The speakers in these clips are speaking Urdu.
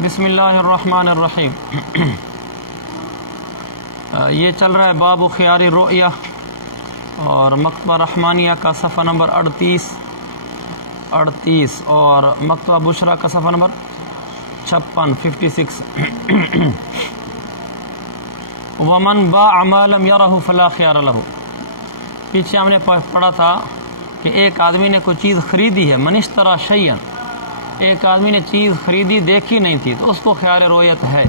بسم اللہ الرحمن الرحیم۔ یہ چل رہا ہے باب خیار رؤیہ اور مکتبہ رحمانیہ کا صفحہ نمبر 38 اور مکتبہ بشرا کا صفحہ نمبر 56 ومن باع ما لم یرہ فلا خیار لہ۔ پیچھے ہم نے پڑھا تھا کہ ایک آدمی نے کوئی چیز خریدی ہے، من اشتری شیئا، ایک آدمی نے چیز خریدی دیکھی نہیں تھی تو اس کو خیار رویت ہے۔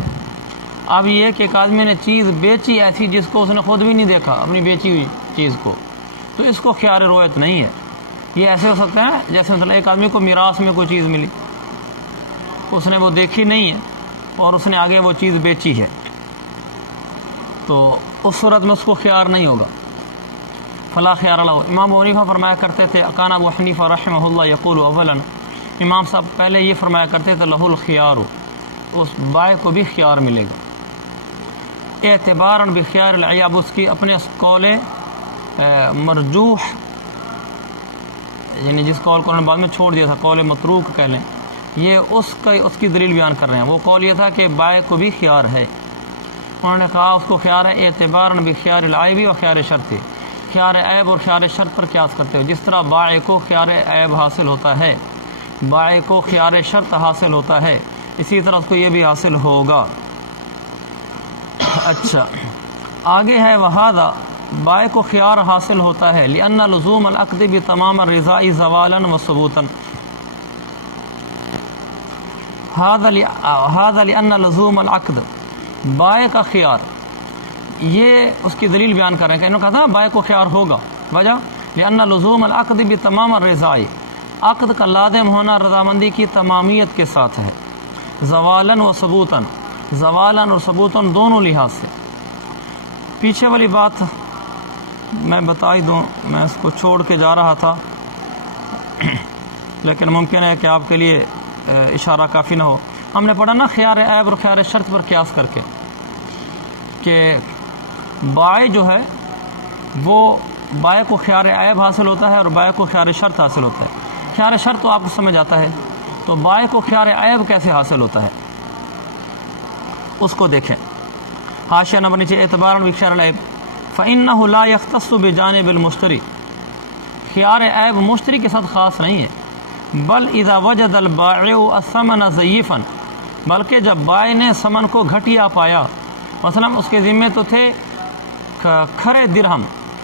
اب یہ کہ ایک آدمی نے چیز بیچی ایسی جس کو اس نے خود بھی نہیں دیکھا، اپنی بیچی ہوئی چیز کو، تو اس کو خیار رویت نہیں ہے۔ یہ ایسے ہو سکتا ہے جیسے مثلا ایک آدمی کو میراث میں کوئی چیز ملی، اس نے وہ دیکھی نہیں ہے اور اس نے آگے وہ چیز بیچی ہے، تو اس صورت میں اس کو خیار نہیں ہوگا، فلا خیار لہ۔ امام ابو حنیفہ فرمایا کرتے تھے، کان ابو حنیفہ رحمہ اللہ یقول اولا، امام صاحب پہلے یہ فرمایا کرتے تھے لہ الخیار، اس بائع کو بھی خیار ملے گا، اعتباراً بخیار العیاب، اس کی اپنے قول مرجوح، یعنی جس قول کو انہوں نے بعد میں چھوڑ دیا تھا، قول متروک کہہ لیں، یہ اس کی دلیل بیان کر رہے ہیں۔ وہ قول یہ تھا کہ بائع کو بھی خیار ہے، انہوں نے کہا اس کو خیار ہے اعتباراً بخیار العیب و خیار شرط، خیار عیب اور خیار شرط پر قیاس کرتے ہوئے، جس طرح بائع کو خیار عیب حاصل ہوتا ہے، بائع کو خیار شرط حاصل ہوتا ہے، اسی طرح اس کو یہ بھی حاصل ہوگا۔ اچھا آگے ہے وہذا، بائع کو خیار حاصل ہوتا ہے لأن لزوم العقد بتمام الرضاء زوالا و ثبوتا، هذا لأن لزوم العقد، بائع کا خیار، یہ اس کی دلیل بیان کر رہے ہیں کہ انہوں نے کہا تھا بائع کو خیار ہوگا، وجہ لأن لزوم العقد بتمام الرضاء، عقد کا لازم ہونا رضامندی کی تمامیت کے ساتھ ہے، زوالاً و ثبوتاً، زوالاً اور ثبوتاً دونوں لحاظ سے۔ پیچھے والی بات میں بتا ہی دوں، میں اس کو چھوڑ کے جا رہا تھا لیکن ممکن ہے کہ آپ کے لیے اشارہ کافی نہ ہو۔ ہم نے پڑھا نا خیار عیب اور خیار شرط پر قیاس کر کے کہ بائع جو ہے وہ بائع کو خیار عیب حاصل ہوتا ہے اور بائع کو خیار شرط حاصل ہوتا ہے۔ خیار شرط تو آپ کو سمجھ آتا ہے، تو بائع کو خیار عیب کیسے حاصل ہوتا ہے اس کو دیکھیں، حاشیہ نمبر نیچے، اعتباراً بخیار العیب فإنه لا يختص بجانب المشتری، خیار عیب مشتری کے ساتھ خاص نہیں ہے، بل اذا وجد البائع الثمن ضعیفا، بلکہ جب بائع نے ثمن کو گھٹیا پایا، مثلا اس کے ذمے تو تھے کھرے درہم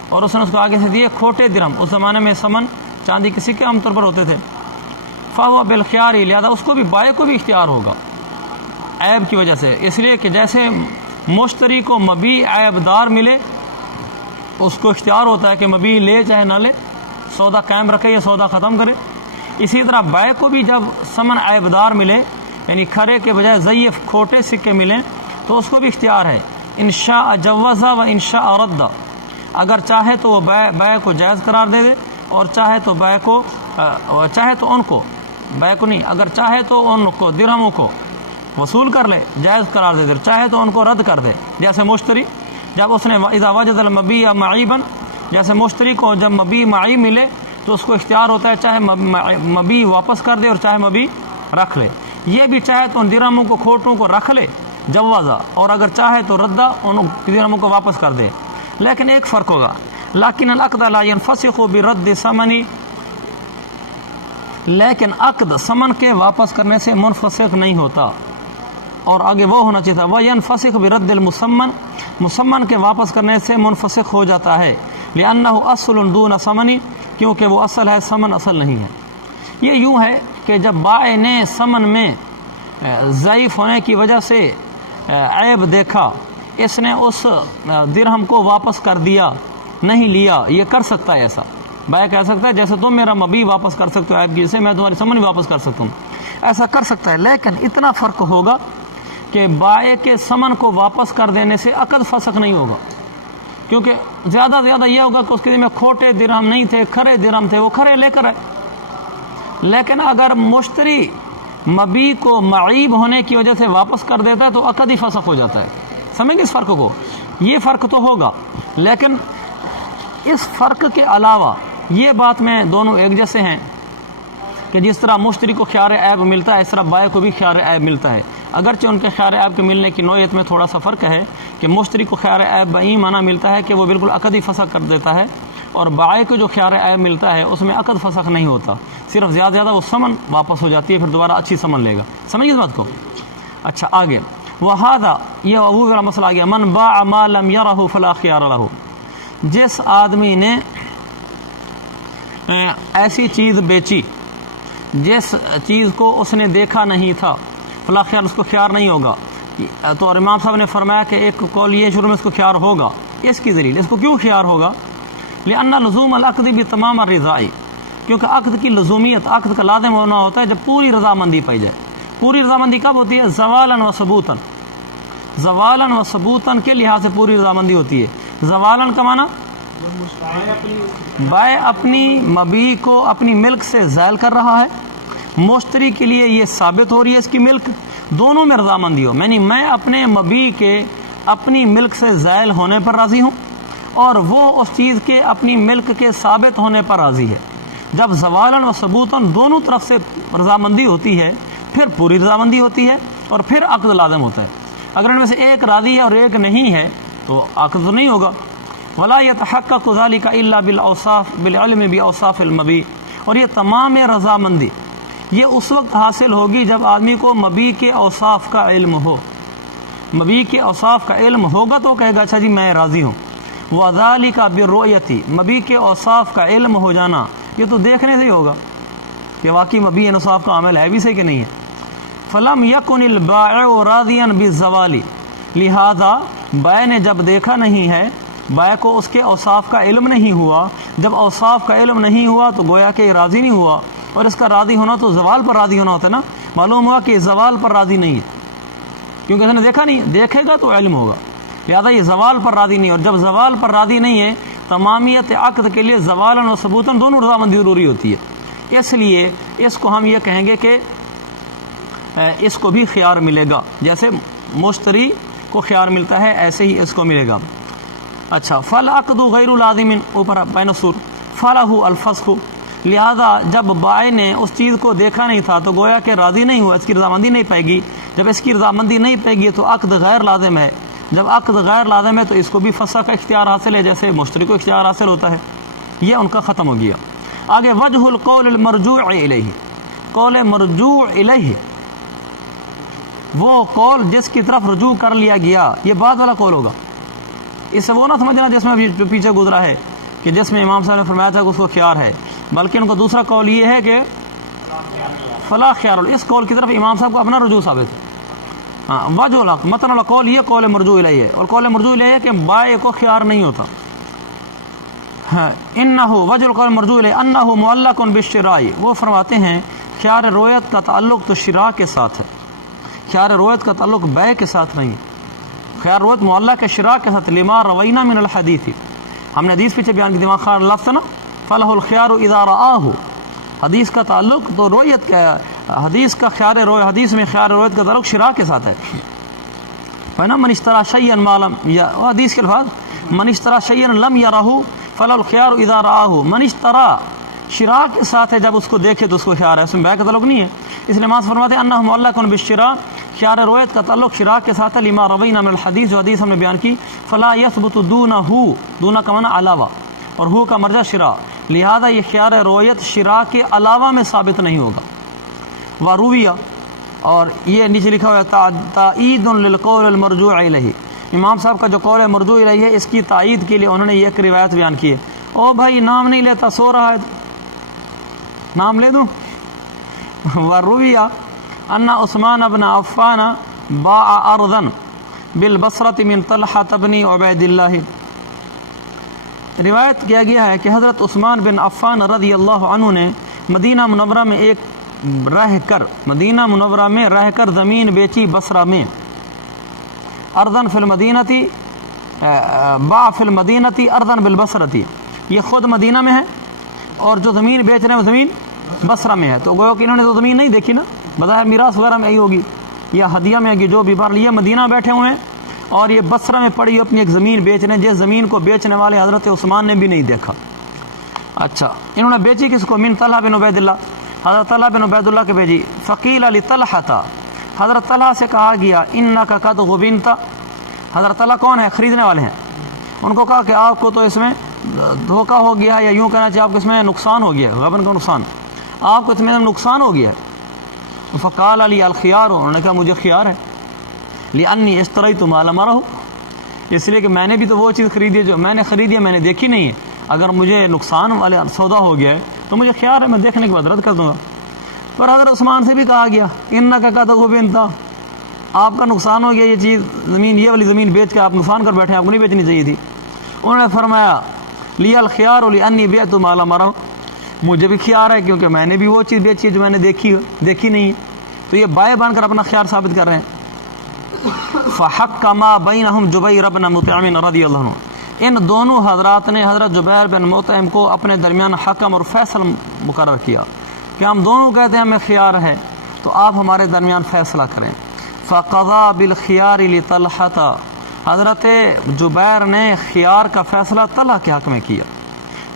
اور اس نے اس کو آگے سے دیے کھوٹے درہم، اس زمانے میں ثمن چاندی کسی کے عام طور پر ہوتے تھے، فہو بالخیار، لہذا اس کو بھی بائع کو بھی اختیار ہوگا عیب کی وجہ سے، اس لیے کہ جیسے مشتری کو مبیع عیب دار ملے اس کو اختیار ہوتا ہے کہ مبیع لے چاہے نہ لے، سودا قائم رکھے یا سودا ختم کرے، اسی طرح بائع کو بھی جب ثمن عیب دار ملے، یعنی کھرے کے بجائے ضعیف کھوٹے سکے ملیں، تو اس کو بھی اختیار ہے، انشاء جوزا و انشاء رد، اگر چاہے تو وہ بائع کو جائز قرار دے دے اور چاہے تو بائع کو ان کو، بائع کو نہیں، اگر چاہے تو ان کو درہموں کو وصول کر لے، جائز قرار دے دے، چاہے تو ان کو رد کر دے، جیسے مشتری جب اس نے اذا وجد المبیع معیبا، جیسے مشتری کو جب مبیع معیب ملے تو اس کو اختیار ہوتا ہے چاہے مبیع واپس کر دے اور چاہے مبیع رکھ لے، یہ بھی چاہے تو ان درہموں کو کھوٹوں کو رکھ لے جوازا، اور اگر چاہے تو ردہ ان درہموں کو واپس کر دے، لیکن ایک فرق ہوگا، لیکن العقد لا ينفسخ برد ثمن، لیکن عقد ثمن کے واپس کرنے سے منفسخ نہیں ہوتا، اور آگے وہ ہونا چاہیے تھا وَيَنْفَسِخ بِرَدِّ الْمُسَمَّن، مسمن کے واپس کرنے سے منفسخ ہو جاتا ہے، لِأَنَّهُ أَصْلٌ دُونَ ثَمَنِ، کیونکہ وہ اصل ہے، ثمن اصل نہیں ہے۔ یہ یوں ہے کہ جب بائع نے ثمن میں ضعیف ہونے کی وجہ سے عیب دیکھا، اس نے اس درہم کو واپس کر دیا، نہیں لیا، یہ کر سکتا ہے ایسا، بائع کہہ سکتا ہے جیسے تم میرا مبیع واپس کر سکتے ہو عیب کی وجہ سے، میں تمہاری ثمن بھی واپس کر سکتا ہوں، ایسا کر سکتا ہے، لیکن اتنا فرق ہوگا کہ بائع کے ثمن کو واپس کر دینے سے عقد فسخ نہیں ہوگا، کیونکہ زیادہ زیادہ یہ ہوگا کہ اس کے میں کھوٹے درہم نہیں تھے، کھرے درہم تھے، وہ کھرے لے کر آئے، لیکن اگر مشتری مبیع کو معیب ہونے کی وجہ سے واپس کر دیتا ہے تو عقد ہی فسخ ہو جاتا ہے۔ سمجھ گے اس فرق کو؟ یہ فرق تو ہوگا، لیکن اس فرق کے علاوہ یہ بات میں دونوں ایک جیسے ہیں کہ جس طرح مشتری کو خیار عیب ملتا ہے اس طرح بائع کو بھی خیار عیب ملتا ہے۔ اگرچہ ان کے خیار عیب کے ملنے کی نوعیت میں تھوڑا سا فرق ہے کہ مشتری کو خیار عیب بئی معنی ملتا ہے کہ وہ بالکل عقد ہی فسخ کر دیتا ہے، اور بائع کو جو خیار عیب ملتا ہے اس میں عقد فسخ نہیں ہوتا، صرف زیادہ وہ سمن واپس ہو جاتی ہے، پھر دوبارہ اچھی سمن لے گا۔ سمجھ اس بات کو؟ اچھا آگے، وہذا یہ ابو والا مسئلہ آ گیا، من باع ما لم یرہ فلا خیار لہ، جس آدمی نے ایسی چیز بیچی جس چیز کو اس نے دیکھا نہیں تھا، فلا خیار، اس کو خیار نہیں ہوگا۔ تو اور امام صاحب نے فرمایا کہ ایک قول یہ شروع میں اس کو خیار ہوگا، اس کی دلیل، اس کو کیوں خیار ہوگا؟ لأن لزوم العقد بتمام الرضائی، کیونکہ عقد کی لزومیت، عقد کا لازم ہونا ہوتا ہے جب پوری رضامندی پائی جائے۔ پوری رضامندی کب ہوتی ہے؟ زوالاً و ثبوتاً، زوالاً و ثبوتاً کے لحاظ سے پوری رضامندی ہوتی ہے۔ زوالاً کا معنی بائع اپنی مبیع کو اپنی ملک سے زائل کر رہا ہے، مشتری کے لیے یہ ثابت ہو رہی ہے اس کی ملک، دونوں میں رضامندی ہو، یعنی میں اپنے مبیع کے اپنی ملک سے زائل ہونے پر راضی ہوں اور وہ اس چیز کے اپنی ملک کے ثابت ہونے پر راضی ہے۔ جب زوالاً و ثبوتاً دونوں طرف سے رضامندی ہوتی ہے پھر پوری رضامندی ہوتی ہے اور پھر عقد لازم ہوتا ہے۔ اگر ان میں سے ایک راضی ہے اور ایک نہیں ہے تو عقد نہیں ہوگا۔ ولا يتحقق ذلك الا بالاوصاف بالعلم باوصاف المبيع، اور یہ تمام رضامندی یہ اس وقت حاصل ہوگی جب آدمی کو مبیع کے اوصاف کا علم ہو۔ مبیع کے اوصاف کا علم ہوگا تو کہے گا اچھا جی میں راضی ہوں۔ وذلك بالرؤية، مبیع کے اوصاف کا علم ہو جانا یہ تو دیکھنے سے ہی ہوگا کہ واقعی مبیع اوصاف کا عمل ہے بھی صحیح کہ نہیں ہے۔ فلم يكن البائع راضيا بالزوال، لہذا بائع نے جب دیکھا نہیں ہے، بائع کو اس کے اوصاف کا علم نہیں ہوا، جب اوصاف کا علم نہیں ہوا تو گویا کہ راضی نہیں ہوا، اور اس کا راضی ہونا تو زوال پر راضی ہونا ہوتا ہے نا۔ معلوم ہوا کہ زوال پر راضی نہیں ہے کیونکہ اس نے دیکھا نہیں، دیکھے گا تو علم ہوگا، لہذا یہ زوال پر راضی نہیں، اور جب زوال پر راضی نہیں ہے تمامیت عقد کے لیے زوالاً و ثبوتاً دونوں رضامندی ضروری ہوتی ہے، اس لیے اس کو ہم یہ کہیں گے کہ اس کو بھی خیار ملے گا، جیسے مشتری کو خیار ملتا ہے ایسے ہی اس کو ملے گا۔ اچھا، فالعقد غیر لازم، اوپر بین السور، فلہ الفسخ، لہذا جب بائع نے اس چیز کو دیکھا نہیں تھا تو گویا کہ راضی نہیں ہوا، اس کی رضامندی نہیں پائے گی، جب اس کی رضامندی نہیں پائے گی تو عقد غیر لازم ہے، جب عقد غیر لازم ہے تو اس کو بھی فسخ کا اختیار حاصل ہے جیسے مشتری کو اختیار حاصل ہوتا ہے، یہ ان کا ختم ہو گیا۔ آگے وجہ القول المرجوع الیہ، قول مرجوع الیہ وہ قول جس کی طرف رجوع کر لیا گیا، یہ بعد والا قول ہوگا، اس سے وہ نہ سمجھنا جس میں جو پیچھے گزرا ہے کہ جس میں امام صاحب نے فرمایا تھا کہ اس کو خیار ہے، بلکہ ان کا دوسرا قول یہ ہے کہ فلا خیار، اس قول کی طرف امام صاحب کو اپنا رجوع ثابت ہے۔ ہاں، وجہ الحق متن والا قول یہ قول مرجوع الیہ ہے، اور قول مرجوع الیہ ہے کہ بائع کو خیار نہیں ہوتا۔ انہ وجہ القول مرجوع الیہ انہ معلق بالشراء، وہ فرماتے ہیں خیار رویت کا تعلق تو شراء کے ساتھ ہے، خیار رویت کا تعلق بیع کے ساتھ نہیں، خیار رویت معلق ہے شراء کے ساتھ، لما روینا من الحدیث، ہم نے حدیث پیچھے بیان کی، دماغ خار لفظ نا، فلہ الخیار اذا رآہ، حدیث کا تعلق تو رویت کا، حدیث کا خیار رویت، حدیث میں خیار رویت کا تعلق شراء کے ساتھ ہے نا، من اشترى شیئا ما لم، یا حدیث کے الفاظ من اشترى شیئا لم یرہ فلہ الخیار اذا رآہ، من اشترى شراء کے ساتھ ہے، جب اس کو دیکھے تو اس کو خیار ہے، اس میں بیع کا تعلق نہیں ہے، اس لیے ماس فرماتے ہیں انہ معلق بالشراء، خیار رویت کا تعلق شراء کے ساتھ ہے، لما روینا من الحدیث، جو حدیث ہم نے بیان کی، فلا یثبت دونہ، دونہ کا معنی علاوہ، اور ہو کا مرجع شراء، لہذا یہ خیار رویت شراء کے علاوہ میں ثابت نہیں ہوگا۔ ورویہ، اور یہ نیچے لکھا ہوا ہے تائید للقول المرجوع الیہ، امام صاحب کا جو قول مرجوع الیہ ہے اس کی تائید کے لیے انہوں نے یہ ایک روایت بیان کی ہے۔ او بھائی نام نہیں لیتا، سو رہا ہے، نام لے دوں۔ ورویہ ان عثمان بن عفان باع ارضا بالبصرة من طلحة بن عبید اللہ، روایت کیا گیا ہے کہ حضرت عثمان بن عفان رضی اللہ عنہ نے مدینہ منورہ میں مدینہ منورہ میں رہ کر زمین بیچی، بصرہ میں، ارضاً فی المدینتی، باع فی المدینتی ارضاً بالبصرتی، یہ خود مدینہ میں ہے اور جو زمین بیچ رہے ہیں وہ زمین بصرہ میں ہے، تو گویا کہ انہوں نے تو زمین نہیں دیکھی نا، بظاہر میراث وغیرہ میں یہی ہوگی یا ہدیہ میں کہ جو بھی بار لیے مدینہ بیٹھے ہوئے ہیں اور یہ بصرہ میں پڑی اپنی ایک زمین بیچ رہے ہیں، جس زمین کو بیچنے والے حضرت عثمان نے بھی نہیں دیکھا۔ اچھا، انہوں نے بیچی کس کو؟ من طلحہ بن عبید اللہ، حضرت طلحہ بن عبید اللہ کے بیچی۔ فقیل لطلحہ، حضرت طلحہ سے کہا گیا انک قد غبنت، حضرت طلحہ کون ہے؟ خریدنے والے ہیں، ان کو کہا کہ آپ کو تو اس میں دھوکہ ہو گیا ہے، یا یوں کہنا چاہیے آپ کو اس میں نقصان ہو گیا ہے، غبن کا نقصان، آپ کو اس میں نقصان ہو گیا ہے۔ فقال علی الخیار، انہوں نے کہا مجھے خیار ہے، لانی اشتریت ما لم ارہ، اس لیے کہ میں نے بھی تو وہ چیز خریدی ہے جو میں نے خریدی ہے، میں نے دیکھی نہیں ہے، اگر مجھے نقصان والے سودا ہو گیا ہے تو مجھے خیار ہے، میں دیکھنے کے بعد رد کر دوں گا۔ پر حضرت عثمان سے بھی کہا گیا انک قد غبنت، آپ کا نقصان ہو گیا، یہ چیز زمین، یہ والی زمین بیچ کے آپ نقصان کر بیٹھے، آپ کو نہیں بیچنی چاہیے تھی۔ انہوں نے فرمایا لی الخیار لانی بعت ما لم ارہ، مجھے بھی خیار ہے کیونکہ میں نے بھی وہ چیز بیچی ہے جو میں نے دیکھی نہیں ہے، تو یہ بائیں بن کر اپنا خیار ثابت کر رہے ہیں۔ فحکم بینہم جبیر بن مطعم رضی اللہ عنہ، ان دونوں حضرات نے حضرت جبیر بن مطعم کو اپنے درمیان حکم اور فیصل مقرر کیا کہ ہم دونوں کہتے ہیں ہمیں خیار ہے، تو آپ ہمارے درمیان فیصلہ کریں۔ فقضا بالخیار لطلحہ، حضرت جبیر نے خیار کا فیصلہ طلحہ کے حق میں کیا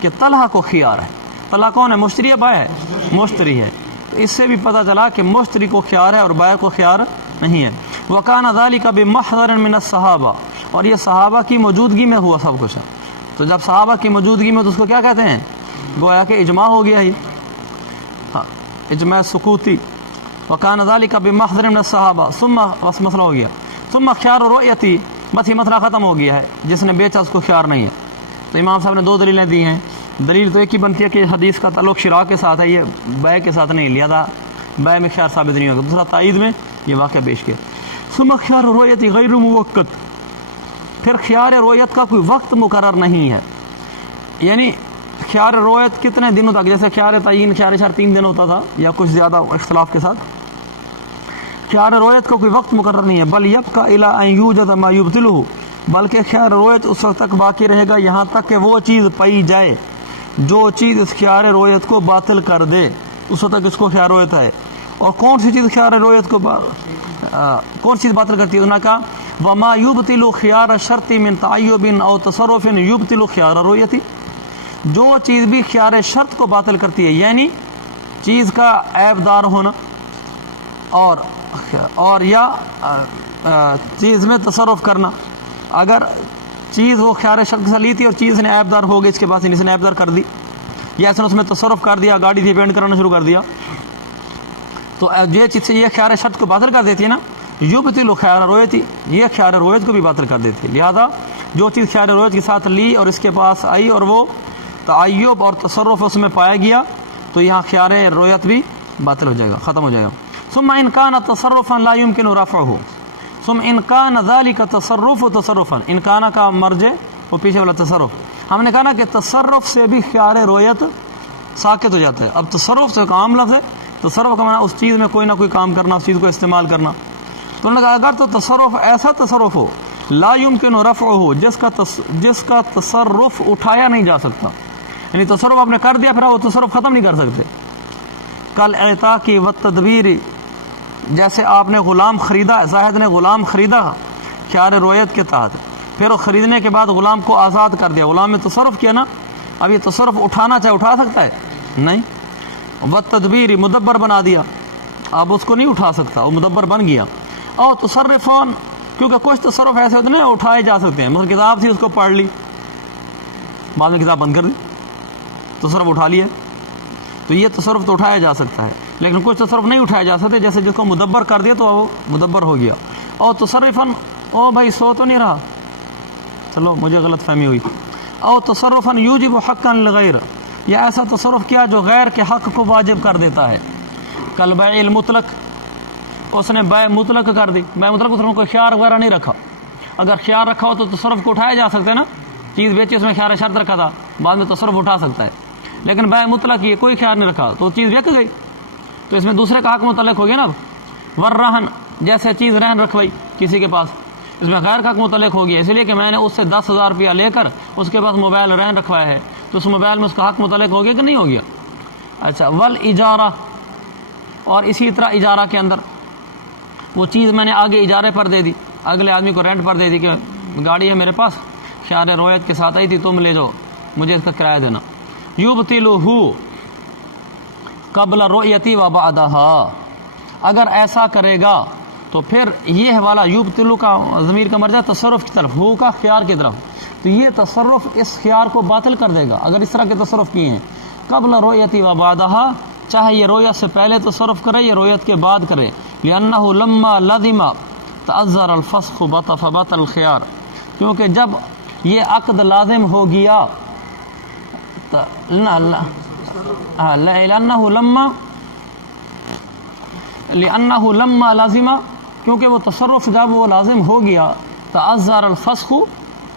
کہ طلحہ کو خیار ہے۔ طلحہ کون ہے؟ مشتری ہے، بائع ہے؟ مشتری ہے۔ اس سے بھی پتہ چلا کہ مشتری کو خیار ہے اور بائع کو خیار نہیں ہے۔ وکان ذلک بمحضر من الصحابہ، اور یہ صحابہ کی موجودگی میں ہوا سب کچھ ہے، تو جب صحابہ کی موجودگی میں تو اس کو کیا کہتے ہیں؟ گویا کہ اجماع ہو گیا ہی، اجماع سکوتی۔ وکان ذلک بمحضر من الصحابہ، ثم بس مسئلہ ہو گیا، ثم خیار رؤیتی، بس یہ مسئلہ ختم ہو گیا ہے، جس نے بیچا اس کو خیار نہیں ہے۔ تو امام صاحب نے دو دلیلیں دی ہیں، دلیل تو ایک ہی بنتی ہے کہ حدیث کا تعلق شراء کے ساتھ ہے، یہ بیع کے ساتھ نہیں، لہذا بیع میں خیار ثابت نہیں ہوگا۔ دوسرا تائید میں یہ واقعہ پیش کیا۔ ثم خیار رؤیت غیر موقت، پھر خیار رؤیت کا کوئی وقت مقرر نہیں ہے، یعنی خیار رؤیت کتنے دنوں تک، جیسے خیار تعین، خیار شرط 3 دن ہوتا تھا یا کچھ زیادہ اختلاف کے ساتھ، خیار رؤیت کا کوئی وقت مقرر نہیں ہے۔ بل یبقى الی ان یوجد ما یبطلہ، بلکہ خیار رؤیت اس وقت تک باقی رہے گا یہاں تک کہ وہ چیز پائی جائے جو چیز اس خیار رؤیت کو باطل کر دے، اس وقت تک اس کو خیار رؤیت ہے۔ اور کون سی چیز خیار رؤیت کو کون سی چیز باطل کرتی ہے؟ انہوں نے کہا وما یبطل خیار شرط من تعیب او تصرف یبطل خیار رؤیت، جو چیز بھی خیار شرط کو باطل کرتی ہے، یعنی چیز کا عیب دار ہونا اور یا چیز میں تصرف کرنا، اگر چیز وہ خیار شرط کے ساتھ لی تھی اور چیز نے عیب دار ہو گئی، اس کے بعد اس نے عیب دار کر دی، یا اس نے اس میں تصرف کر دیا، گاڑی تھی پینٹ کرنا شروع کر دیا، تو یہ چیز سے یہ خیار شرط کو باطل کر دیتی ہے نا، یبطل خیار رؤیت، یہ خیار رؤیت کو بھی باطل کر دیتی ہے۔ لہذا جو چیز خیار رؤیت کے ساتھ لی اور اس کے پاس آئی اور وہ تعیب اور تصرف اس میں پایا گیا، تو یہاں خیار رؤیت بھی باطل ہو جائے گا، ختم ہو جائے گا۔ ثم ان کان تصرفا لا يمكن رفعه، ثم ان کان ذلك تصرف تصرفا، ان کان کا مرجع وہ پیچھے والا تصرف، ہم نے کہا نا کہ تصرف سے بھی خیار رؤیت ساقط ہو جاتا ہے۔ اب تصرف سے کام لفظ ہے، تصرف کا معنی اس چیز میں کوئی نہ کوئی کام کرنا، اس چیز کو استعمال کرنا، تو انہوں نے کہا اگر تو تصرف ایسا تصرف ہو لا يمكن رفعه، جس کا تصرف اٹھایا نہیں جا سکتا، یعنی تصرف آپ نے کر دیا پھر وہ تصرف ختم نہیں کر سکتے، کل اعطا کی والتدبیر، جیسے آپ نے غلام خریدا، زاہد نے غلام خریدا خیار رؤیت کے تحت، پھر وہ خریدنے کے بعد غلام کو آزاد کر دیا، غلام نے تصرف کیا نا، اب یہ تصرف اٹھانا چاہے اٹھا سکتا ہے؟ نہیں، والتدبیر مدبر بنا دیا، اب اس کو نہیں اٹھا سکتا، وہ مدبر بن گیا۔ اور تصرفان، کیونکہ کچھ تصرف ایسے ہوتے ہیں اٹھائے جا سکتے ہیں، مثلا کتاب تھی اس کو پڑھ لی، بعد میں کتاب بند کر دی، تصرف اٹھا لیا، تو یہ تصرف تو اٹھایا جا سکتا ہے، لیکن کچھ تصرف نہیں اٹھایا جا سکتے، جیسے جس کو مدبر کر دیا تو وہ مدبر ہو گیا۔ اور تصرفاً، او بھائی سو تو نہیں رہا، چلو مجھے غلط فہمی ہوئی، او تصرفاً یوجب حقا لغیر، یا ایسا تصرف کیا جو غیر کے حق کو واجب کر دیتا ہے، کل بیع المطلق، اس نے بیع مطلق کر دی، بیع مطلق اس نے کوئی خیار وغیرہ نہیں رکھا، اگر خیار رکھا ہو تو تصرف کو اٹھایا جا سکتا ہے نا، چیز بیچی اس میں خیار شرط رکھا تھا، بعد میں تصرف اٹھا سکتا ہے، لیکن بیع مطلق یہ کوئی خیار نہیں رکھا تو چیز بک گئی، تو اس میں دوسرے کا حق متعلق ہو گیا نا۔ اب ورہن، جیسے چیز رہن رکھوائی کسی کے پاس، اس میں غیر کا حق متعلق ہو گیا، اس لیے کہ میں نے اس سے 10,000 روپیہ لے کر اس کے پاس موبائل رہن رکھوایا ہے، تو اس موبائل میں اس کا حق متعلق ہو گیا کہ نہیں ہو گیا؟ اچھا، والاجارہ، اور اسی طرح اجارہ کے اندر وہ چیز میں نے آگے اجارے پر دے دی، اگلے آدمی کو رینٹ پر دے دی کہ گاڑی ہے میرے پاس، خیار رؤیت کے ساتھ آئی تھی، تم لے جاؤ، مجھے اس کا کرایہ دینا۔ یبطلہ قبل رؤیتی و بعدہا، اگر ایسا کرے گا تو پھر یہ حوالہ یبطلو کا ضمیر کا مرجع تصرف کی طرف، ہو کا خیار کی طرف، تو یہ تصرف اس خیار کو باطل کر دے گا اگر اس طرح کے تصرف کیے ہیں. قبل رؤیتی و بعدہا، چاہے یہ رویت سے پہلے تصرف کرے یا رویت کے بعد کرے. لأنہ لما لازم تعذر الفسخ فبطل الخیار، کیونکہ جب یہ عقد لازم ہو گیا لأنہ لما لازم، کیونکہ وہ تصرف جب وہ لازم ہو گیا، تعذر الفسخ،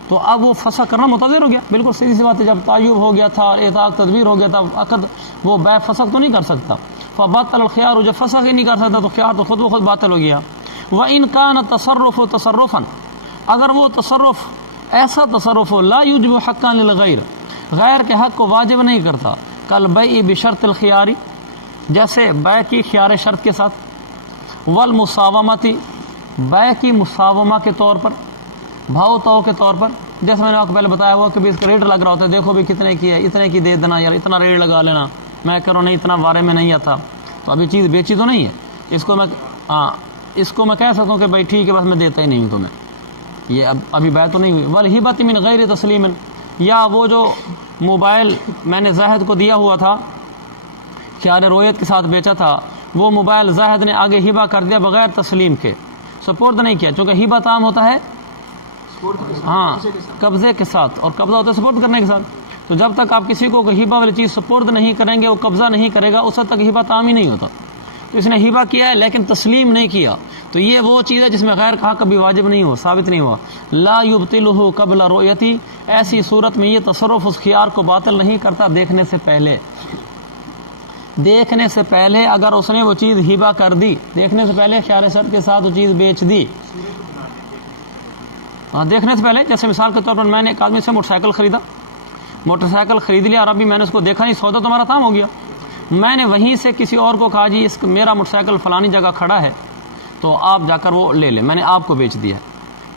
تو اب وہ فسخ کرنا متعذر ہو گیا. بالکل سیدھی سی بات ہے، جب تعیب ہو گیا تھا، اطاق تدبیر ہو گیا تھا، عقد وہ بے فسخ تو نہیں کر سکتا. فبطل الخیار، جب فسخ ہی نہیں کر سکتا تو خیار تو خود بخود باطل ہو گیا. وَإِنْ كَانَ التصرف تصرفا، اگر وہ تصرف ایسا تصرف ہو لا یوجب حقا للغیر، غیر کے حق کو واجب نہیں کرتا، کالبیع بشرط الخیاری، جیسے بیع کی خیار شرط کے ساتھ، والمساومتی، بیع کی مساومہ کے طور پر، بھاؤ تو کے طور پر، جیسے میں نے آپ کو پہلے بتایا ہوا کہ بھی اس کا ریٹ لگ رہا ہوتا ہے، دیکھو بھی کتنے کی ہے، اتنے کی دے دینا یار، اتنا ریٹ لگا لینا. میں کروں نہیں، اتنا بارے میں نہیں آتا، تو ابھی چیز بیچی تو نہیں ہے، اس کو میں کہہ سکتا ہوں کہ بھائی ٹھیک ہے بس میں دیتا ہی نہیں ہوں تمہیں، یہ ابھی بیع تو نہیں ہوئی. والہبۃ من غیر تسلیم، یا وہ جو موبائل میں نے زاہد کو دیا ہوا تھا، خیار رویت کے ساتھ بیچا تھا، وہ موبائل زاہد نے آگے ہبہ کر دیا بغیر تسلیم کے، سپورٹ نہیں کیا، چونکہ ہبہ عام ہوتا ہے ہاں قبضے کے ساتھ، اور قبضہ ہوتا ہے سپورٹ کرنے کے ساتھ. تو جب تک آپ کسی کو ہبہ والی چیز سپورٹ نہیں کریں گے، وہ قبضہ نہیں کرے گا، اس وقت تک ہبہ عام ہی نہیں ہوتا. تو اس نے ہبہ کیا ہے لیکن تسلیم نہیں کیا، تو یہ وہ چیز ہے جس میں غیر کا حق کبھی واجب نہیں ہوا، ثابت نہیں ہوا. لا یبطلہ قبل رؤیتی، ایسی صورت میں یہ تصرف اس خیار کو باطل نہیں کرتا دیکھنے سے پہلے. دیکھنے سے پہلے اگر اس نے وہ چیز ہبہ کر دی، دیکھنے سے پہلے خیار شرط کے ساتھ وہ چیز بیچ دی، دیکھنے سے پہلے، جیسے مثال کے طور پر میں نے ایک آدمی سے موٹر سائیکل خرید لیا، اور ابھی میں نے اس کو دیکھا نہیں، سودا تمہارا تام ہو گیا، میں نے وہیں سے کسی اور کو کہا جی میرا موٹر سائیکل فلانی جگہ کھڑا ہے تو آپ جا کر وہ لے لیں، میں نے آپ کو بیچ دیا ہے.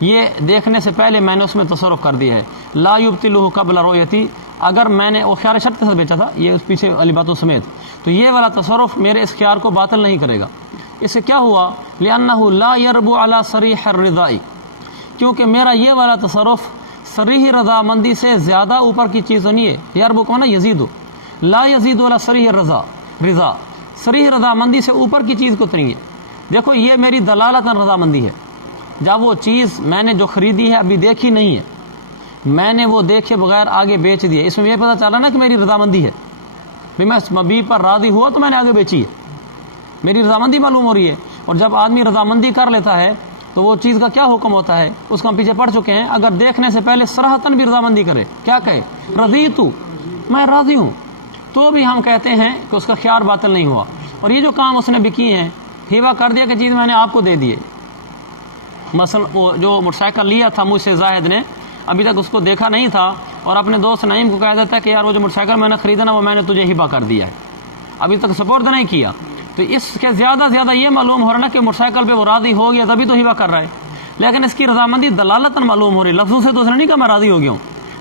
یہ دیکھنے سے پہلے میں نے اس میں تصرف کر دیا ہے. لا یبطلہ قبل رؤیتی، اگر میں نے وہ خیار شرط کے ساتھ بیچا تھا، یہ اس پیچھے والی باتوں سمیت، تو یہ والا تصرف میرے اس خیار کو باطل نہیں کرے گا. اس سے کیا ہوا؟ لأنہ لا یربو علی صریح الرضا، کیونکہ میرا یہ والا تصرف صریح رضامندی سے زیادہ اوپر کی چیز نہیں ہے. یربو کو نا یزید، لا یزید علی صریح رضا، صریح رضامندی سے اوپر کی چیز کو نہیں ہے. دیکھو یہ میری دلالت رضامندی ہے، جب وہ چیز میں نے جو خریدی ہے ابھی دیکھی نہیں ہے، میں نے وہ دیکھے بغیر آگے بیچ دیا، اس میں یہ پتہ چلا نا کہ میری رضامندی ہے، بھی میں اس مبیع پر راضی ہوا تو میں نے آگے بیچی ہے، میری رضامندی معلوم ہو رہی ہے. اور جب آدمی رضامندی کر لیتا ہے تو وہ چیز کا کیا حکم ہوتا ہے، اس کو ہم پیچھے پڑھ چکے ہیں. اگر دیکھنے سے پہلے صراحتاً بھی رضامندی کرے، کیا کہے رضیت، میں راضی ہوں، تو بھی ہم کہتے ہیں کہ اس کا خیار باطل نہیں ہوا. اور یہ جو کام اس نے بھی کیے ہیں، ہیوا کر دیا کہ چیز میں نے آپ کو دے دیے، مثلا وہ جو موٹر سائیکل لیا تھا مجھ سے زاہد نے، ابھی تک اس کو دیکھا نہیں تھا، اور اپنے دوست نعیم کو کہہ دیتا ہے کہ یار وہ جو موٹر سائیکل میں نے خریدا نا وہ میں نے تجھے ہبہ کر دیا ہے، ابھی تک سپورٹ نہیں کیا. تو اس کے زیادہ یہ معلوم ہو رہا نا کہ موٹر سائیکل پہ وہ راضی ہو گیا تبھی تو ہبہ کر رہا ہے، لیکن اس کی رضامندی دلالتاً معلوم ہو رہی، لفظوں سے تو اس نے نہیں کہا میں راضی ہو گیا ہوں،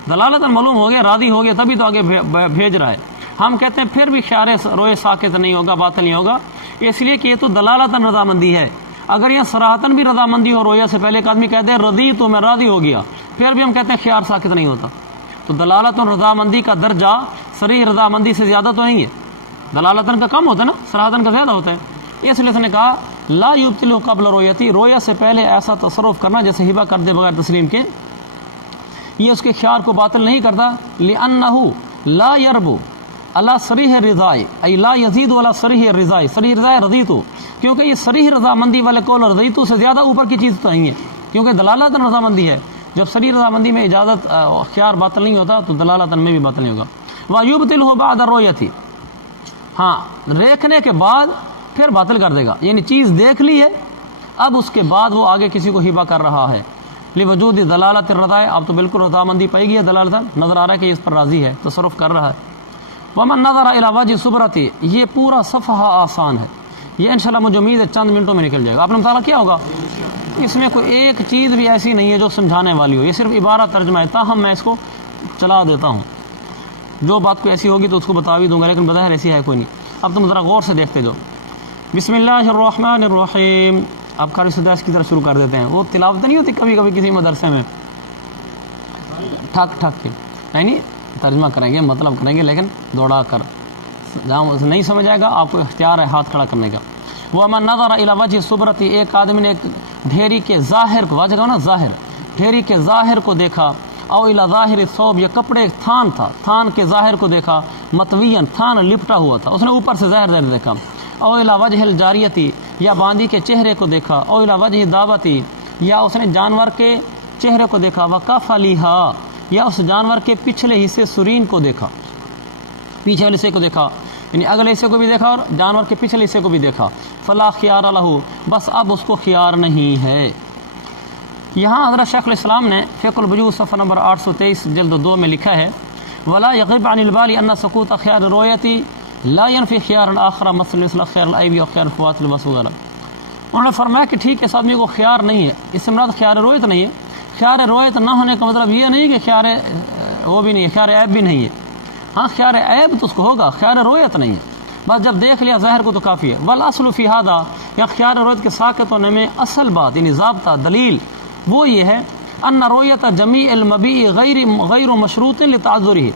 دلالتاً معلوم ہو گیا، راضی ہو گیا تبھی تو آگے بھیج رہا ہے. ہم کہتے ہیں پھر بھی خیار روئے ساکت نہیں ہوگا، باطل نہیں ہوگا، اس لیے کہ یہ تو دلالتاً رضامندی ہے. اگر یہ صراحتاً بھی رضامندی ہو رویا سے پہلے ایک آدمی کہتے ہیں رضی تو میں راضی ہو گیا، پھر بھی ہم کہتے ہیں خیار ساکت نہیں ہوتا. تو دلالتاً رضامندی کا درجہ صریح رضامندی سے زیادہ تو نہیں ہے، دلالتاً کا کم ہوتا ہے نا، صراحتاً کا زیادہ ہوتا ہے. اس لیے اس نے کہا لا یبطلہ قبل رؤیتی، رویا سے پہلے ایسا تصرف کرنا جیسے ہبہ کر دے بغیر تسلیم کے، یہ اس کے خیار کو باطل نہیں کرتا. لأنہ لا یربو علی صریح الرضا، ای لا یزید علی صریح الرضا، صریح رضا رضیت، کیونکہ یہ صریح رضامندی والے قول رضیت سے زیادہ اوپر کی چیز تو نہیں ہے، کیونکہ دلالت رضامندی ہے. جب صریح رضامندی میں اجازت خیار باطل نہیں ہوتا تو دلالت میں بھی باطل نہیں ہوگا. ویبطلہ بعد الرؤیتی، ہاں دیکھنے کے بعد پھر باطل کر دے گا، یعنی چیز دیکھ لی ہے، اب اس کے بعد وہ آگے کسی کو ہبہ کر رہا ہے. لوجود دلالت الرضا، اب تو بالکل رضامندی پائی گئی ہے، دلالت نظر آ رہا ہے کہ اس پر راضی ہے، تصرف کر رہا ہے. ومن نظر الی وجہ صبرتی، یہ پورا صفحہ آسان ہے، یہ انشاءاللہ مجھے امید ہے چند منٹوں میں نکل جائے گا. آپ نے مطالعہ کیا ہوگا، اس میں کوئی ایک چیز بھی ایسی نہیں ہے جو سمجھانے والی ہو، یہ صرف عبارت ترجمہ ہے. تاہم میں اس کو چلا دیتا ہوں، جو بات کوئی ایسی ہوگی تو اس کو بتا بھی دوں گا، لیکن بظاہر ایسی ہے کوئی نہیں. اب تم ذرا غور سے دیکھتے جاؤ. بسم اللہ الرحمن الرحیم. آپ قاری سداس کی طرح شروع کر دیتے ہیں. وہ تلاوت نہیں ہوتی کبھی کبھی کسی مدرسے میں ٹھک ٹھک کے, یعنی ترجمہ کریں گے مطلب کریں گے لیکن دوڑا کر, جہاں نہیں سمجھ آئے گا آپ کو اختیار ہے ہاتھ کھڑا کرنے کا. وَمَن نَظَرَ إِلَى وَجْهِ الصُّبْرَةِ, ایک آدمی نے ایک ڈھیری کے ظاہر کو, واجہ کہو نا ظاہر, ڈھیری کے ظاہر کو دیکھا, او إِلَى ظَاهِرِ الثَّوْبِ, یہ کپڑے تھان تھا, تھان کے ظاہر کو دیکھا, مطویًا, تھان لپٹا ہوا تھا, اس نے اوپر سے ظاہر دیکھا, او إِلَى وَجْهِ الْجَارِيَةِ, یا باندی کے چہرے کو دیکھا, او إِلَى وَجْهِ الدَّابَةِ, یا اس نے جانور کے چہرے کو دیکھا, وَكَفَلِهَا, یا اس جانور کے پچھلے حصے سرین کو دیکھا, پیچھے والے حصے کو دیکھا, یعنی اگلے حصے کو بھی دیکھا اور جانور کے پچھلے حصے کو بھی دیکھا, فلا خیار لہو, بس اب اس کو خیار نہیں ہے. یہاں حضرت شیخ الاسلام نے فقہ الوجوہ صفحہ نمبر 823 جلد 2 میں لکھا ہے, ولا یغب عن البال ان سقوط خیار الرؤیتی لا ينفی خیار الاخرى مثل خیار العیب و خیار فوات البصر وغیرہ. انہوں نے فرمایا کہ ٹھیک ہے اس آدمی کو خیار نہیں ہے, اس سے مراد خیار رویت نہیں ہے. خیار رویت نہ ہونے کا مطلب یہ نہیں کہ خیار وہ بھی نہیں ہے, خیار عیب بھی نہیں ہے. ہاں خیار عیب تو اس کو ہوگا, خیار رویت نہیں ہے, بس جب دیکھ لیا ظاہر کو تو کافی ہے. والاصل فی ھذا, یا خیار رویت کے ساقط ہونے میں اصل بات یعنی ضابطہ دلیل وہ یہ ہے, ان رویت جمیع المبیع غیر مشروط لتعذرہ,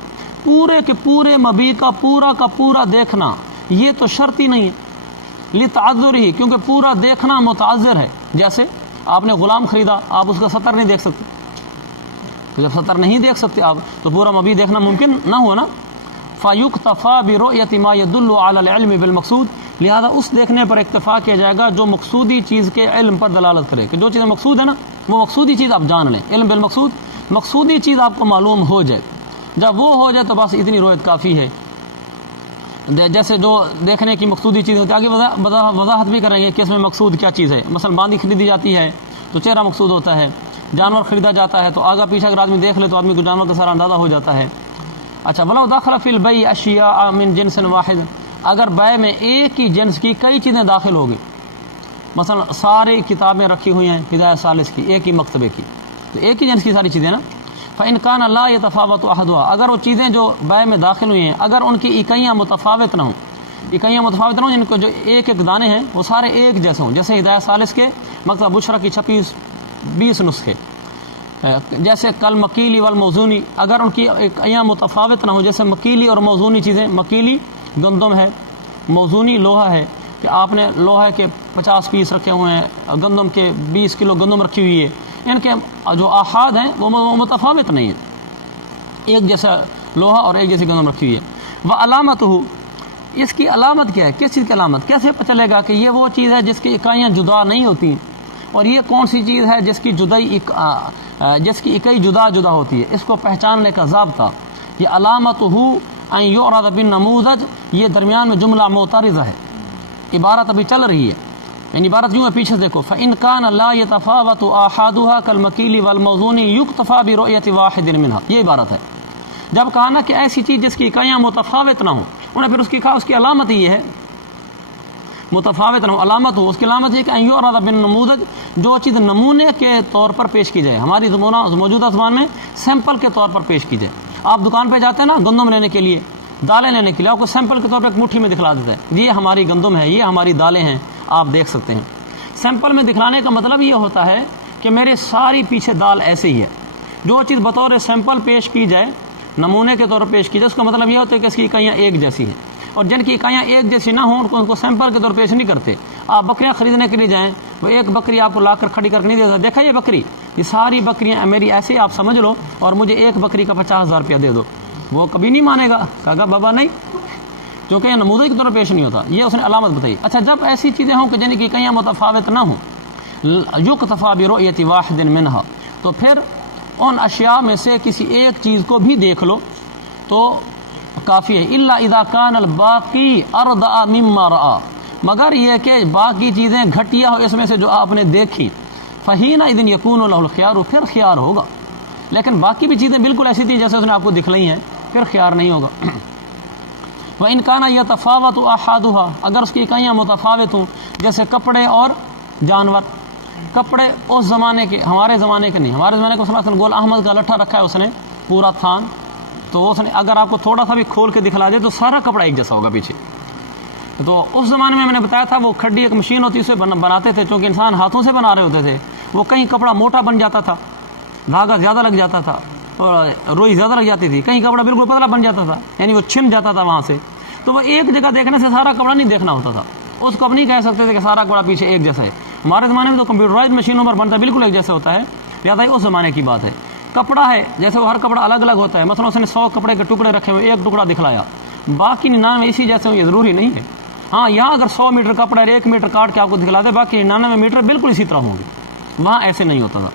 پورے کے پورے مبیع کا پورا دیکھنا یہ تو شرط ہی نہیں ہے, لتعذرہ, کیونکہ پورا دیکھنا متعذر ہے. جیسے آپ نے غلام خریدا, آپ اس کا سطر نہیں دیکھ سکتے, تو جب سطر نہیں دیکھ سکتے آپ تو پورا مبیع دیکھنا ممکن نہ ہوا نا. فَيُكْتَفَى بِرُؤْيَةِ مَا يَدُلُّ عَلَى الْعِلْمِ بِالْمَقْصُودِ, لہذا اس دیکھنے پر اکتفا کیا جائے گا جو مقصودی چیز کے علم پر دلالت کرے, کہ جو چیزیں مقصود ہے نا وہ مقصودی چیز آپ جان لیں. علم بالمقصود, مقصودی چیز آپ کو معلوم ہو جائے, جب وہ ہو جائے تو بس اتنی رویت کافی ہے. جیسے جو دیکھنے کی مقصودی چیز ہوتی ہے, آگے وضاحت بھی کریں گے کہ اس میں مقصود کیا چیز ہے. مثلا باندی خریدی جاتی ہے تو چہرہ مقصود ہوتا ہے, جانور خریدا جاتا ہے تو آگا پیچھے اگر آدمی دیکھ لے تو آدمی کو جانور کا سارا اندازہ ہو جاتا ہے. اچھا, ولو داخل فی البیع اشیاء من جنس واحد, اگر بیع میں ایک ہی جنس کی کئی چیزیں داخل ہوگی, مثلا ساری کتابیں رکھی ہوئی ہیں ہدایت ثالث کی ایک ہی مکتبے کی, تو ایک ہی جنس کی ساری چیزیں نا. فإن كان لا يتفاوت أحدها, اگر وہ چیزیں جو بیع میں داخل ہوئی ہیں اگر ان کی اکائیاں متفاوت نہ ہوں, اکائیاں متفاوت نہ ہوں, جن کو جو ایک ایک دانے ہیں وہ سارے ایک جیسے ہوں, جیسے ہدایت ثالث کے مکتبہ بشرا کی 20 نسخے, جیسے کل مکیلی والموزونی, اگر ان کی اکائیاں متفاوت نہ ہوں, جیسے مکیلی اور موزونی چیزیں, مکیلی گندم ہے, موزونی لوہا ہے, کہ آپ نے لوہے کے 50 پیس رکھے ہوئے ہیں, گندم کے 20 کلو گندم رکھی ہوئی ہے, ان کے جو آحاد ہیں وہ متفاوت نہیں ہیں, ایک جیسا لوہا اور ایک جیسی گندم رکھی ہوئی ہے. وہ علامت ہو, اس کی علامت کیا ہے, کس چیز کی علامت, کیسے پتہ چلے گا کہ یہ وہ چیز ہے جس کی اکائیاں جدا نہیں ہوتی, اور یہ کون سی چیز ہے جس کی اکائی جدا جدا ہوتی ہے. اس کو پہچاننے کا ضابطہ یہ علامت ہو ان یعرض بالنموذج, یہ درمیان میں جملہ معترضہ ہے, عبارت ابھی چل رہی ہے, یعنی عبارت یوں ہے, پیچھے دیکھو. فإن كان لا يتفاوت آحادها كالمكيل والموزون يكتفى برؤية واحد منها, یہ عبارت ہے. جب کہا نا کہ ایسی چیز جس کی اکائیاں متفاوت نہ ہوں, انہیں پھر اس کی علامت یہ ہے, متفاوت نہ ہو, علامت ہو, اس کی علامت یہ کہ ان یعرض بالنموذج, جو چیز نمونے کے طور پر پیش کی جائے, ہماری موجودہ زبان میں سیمپل کے طور پر پیش کی جائے. آپ دکان پہ جاتے ہیں نا گندم لینے کے لیے, دالیں لینے کے لیے, آپ کو سیمپل کے طور پر ایک مٹھی میں دکھلا دیتا ہے, یہ ہماری گندم ہے, یہ ہماری دالیں ہیں, آپ دیکھ سکتے ہیں. سیمپل میں دکھلانے کا مطلب یہ ہوتا ہے کہ میرے ساری پیچھے دال ایسے ہی ہے. جو چیز بطور سیمپل پیش کی جائے, نمونے کے طور پر پیش کی جائے, اس کا مطلب یہ ہوتا ہے کہ اس کی اکائیاں ایک جیسی ہیں, اور جن کی اکائیاں ایک جیسی نہ ہوں ان کو سیمپل کے طور پر پیش نہیں کرتے. آپ بکریاں خریدنے کے لیے جائیں, وہ ایک بکری آپ کو لا کر کھڑی کر کے نہیں دیتا, دیکھا یہ بکری, یہ ساری بکریاں میری ایسے آپ سمجھ لو, اور مجھے ایک بکری کا 50,000 روپیہ دے دو, وہ کبھی نہیں مانے گا, کہا بابا نہیں, کیونکہ یہ نمونے کی طرح پیش نہیں ہوتا. یہ اس نے علامت بتائی. اچھا, جب ایسی چیزیں ہوں کہ جن کی اکائیاں متفاوت نہ ہوں, یکتفیٰ برؤیۃ واحد منہا, تو پھر ان اشیاء میں سے کسی ایک چیز کو بھی دیکھ لو تو کافی ہے. الا اذا کان الباقی اردع مما رأى, مگر یہ کہ باقی چیزیں گھٹیا ہو اس میں سے جو آپ نے دیکھی, فحینئذ یکون له الخیار, پھر خیار ہوگا. لیکن باقی بھی چیزیں بالکل ایسی تھی جیسے اس نے آپ کو دکھلائی ہیں, پھر خیار نہیں ہوگا. وَإِنْ كَانَ يَتَفَاوَتُ أَحَادُهَا, اگر اس کی اکائیاں متفاوت ہوں, جیسے کپڑے اور جانور. کپڑے اس زمانے کے, ہمارے زمانے کے نہیں, ہمارے زمانے کو مثلا گول احمد کا لٹھا رکھا ہے اس نے پورا تھان, تو اس نے اگر آپ کو تھوڑا سا بھی کھول کے دکھلا دے تو سارا کپڑا ایک جیسا ہوگا پیچھے. تو اس زمانے میں نے بتایا تھا وہ کھڈی ایک مشین ہوتی ہے، اسے بناتے تھے، چونکہ انسان ہاتھوں سے بنا رہے ہوتے تھے، وہ کہیں کپڑا موٹا بن جاتا تھا، دھاگا زیادہ لگ جاتا تھا اور روئی زیادہ لگ جاتی تھی، کہیں کپڑا بالکل پتلا بن جاتا تھا، یعنی وہ چھن جاتا تھا وہاں سے، تو وہ ایک جگہ دیکھنے سے سارا کپڑا نہیں دیکھنا ہوتا تھا، اس کو اب نہیں کہہ سکتے تھے کہ سارا کپڑا پیچھے ایک جیسا ہے۔ ہمارے زمانے میں تو کمپیوٹرائز مشینوں پر بنتا ہے، بالکل ایک جیسا ہوتا ہے، لہٰذا اس زمانے کی بات ہے۔ کپڑا ہے جیسے وہ ہر کپڑا الگ الگ ہوتا ہے، مثلا اس نے 100 کپڑے کے ٹکڑے رکھے ہوئے، ایک ٹکڑا دکھلایا، باقی 99 اسی جیسے یہ ضروری نہیں ہے۔ ہاں یہاں اگر 100 میٹر کپڑا ہے 1 میٹر کاٹ کے آپ کو دکھلا دے، باقی 99 میٹر بالکل اسی طرح ہوں گے، وہاں ایسے نہیں ہوتا تھا،